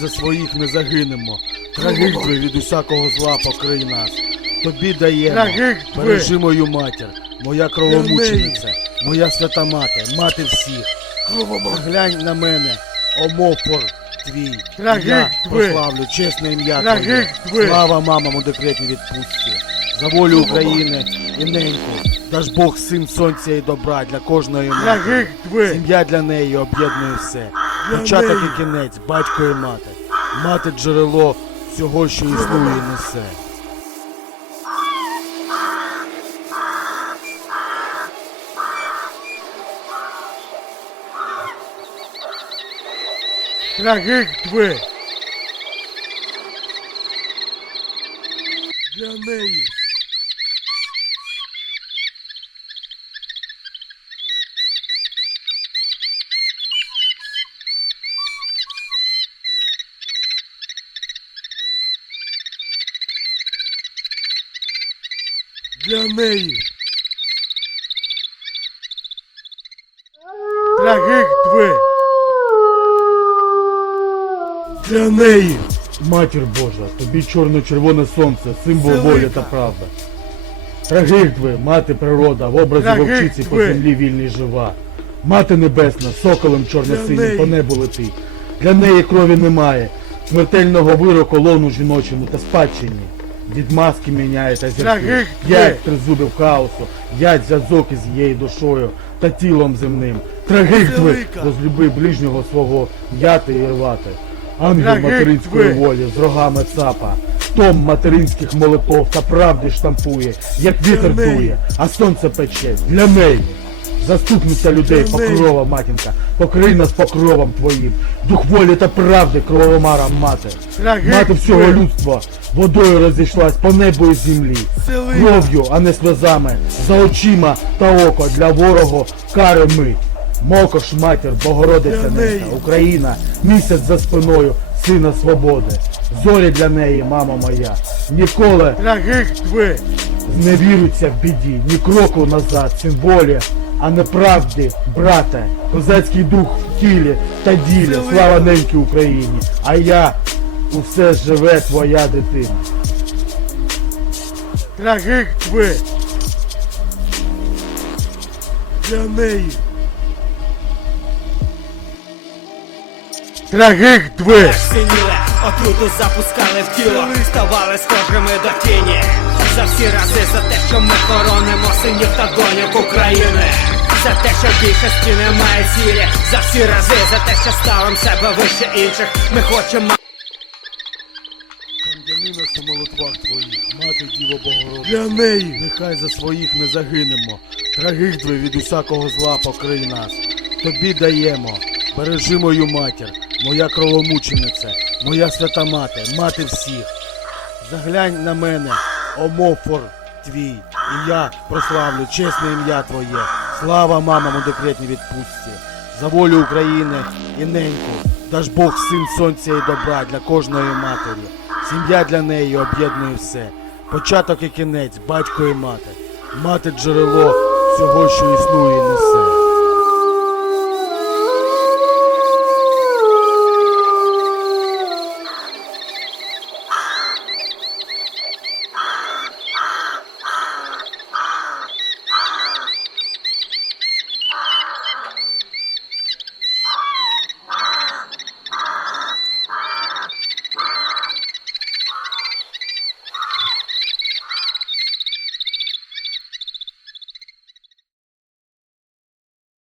за своїх не загинемо. Трагедію від усякого зла покрий нас. Тобі даємо, бережи мою матір, моя кровомучениця, моя свята мати, мати всіх. Глянь на мене, омопор твій. Я прославлю чесне ім'я Твоє. Слава мамам у декретній відпустці. За волю України і неньку. Даж Бог син сонця і добра для кожної. Трагедію. Сім'я для неї об'єднує все. Початок і кінець, батько і мати. Мати джерело всього, що існує і несе. Трагедію. Для неї. Для неї. Трагедію. Для неї. Матір Божа, тобі чорно-червоне сонце, символ лика. та правди. Трагедви, мати природа, в образі Трагедви. вовчиці по землі вільній жива. Мати небесна, соколем чорно-синім по небу летить. Для неї крові немає, смертельного вироку лону жіночому та спадщині. Від маски міняє та зірки. Трагедви. П'ять тризубів хаосу, п'ять зв'язок із її душою та тілом земним. Велика. розлюби ближнього свого м'яти і рвати. Ангел материнської волі з рогами цапа. Том материнських молитов та правди штампує, як вітер дує, а сонце пече для неї. Заступниця людей, покрова матінка, покрий нас покровом твоїм, дух волі та правди, кровомара мати. Мати всього людства водою розійшлась по небу і землі, кров'ю, а не сльозами, за очима та око для ворогу кари мить. Мокош матір, Богородиця неї. Україна, місяць за спиною, сина свободи. Зорі для неї, мама моя. Ніколи не віруться в біді, ні кроку назад, цим волі, а не правді, брате, козацький дух в тілі та ділі, слава неньки Україні, а я усе живе твоя дитина. Трагедію. Для неї. Трагедію. Синіли, отруту запускали в тіло, ставали схожими до тіні. За всі рази за те, що ми хоронимо синів та доньок України. За те, що більшості немає цілі, за всі рази, за те, що ставим себе вище інших. Ми хочемо. Кам'яни нас твоїх, мати Діво Богородице. Для неї. Нехай за своїх не загинемо, трагедви від усякого зла покрий нас. Тобі даємо, бережи мою матір, моя кровомучениця, моя свята мати, мати всіх. Заглянь на мене, омофор твій, і я прославлю чесне ім'я Твоє. Слава мамам у декретній відпустці. За волю України і неньку. Даж Бог син сонця і добра для кожної матері. Сім'я для неї об'єднує все. Початок і кінець, батько і мати. Мати джерело всього, що існує несе.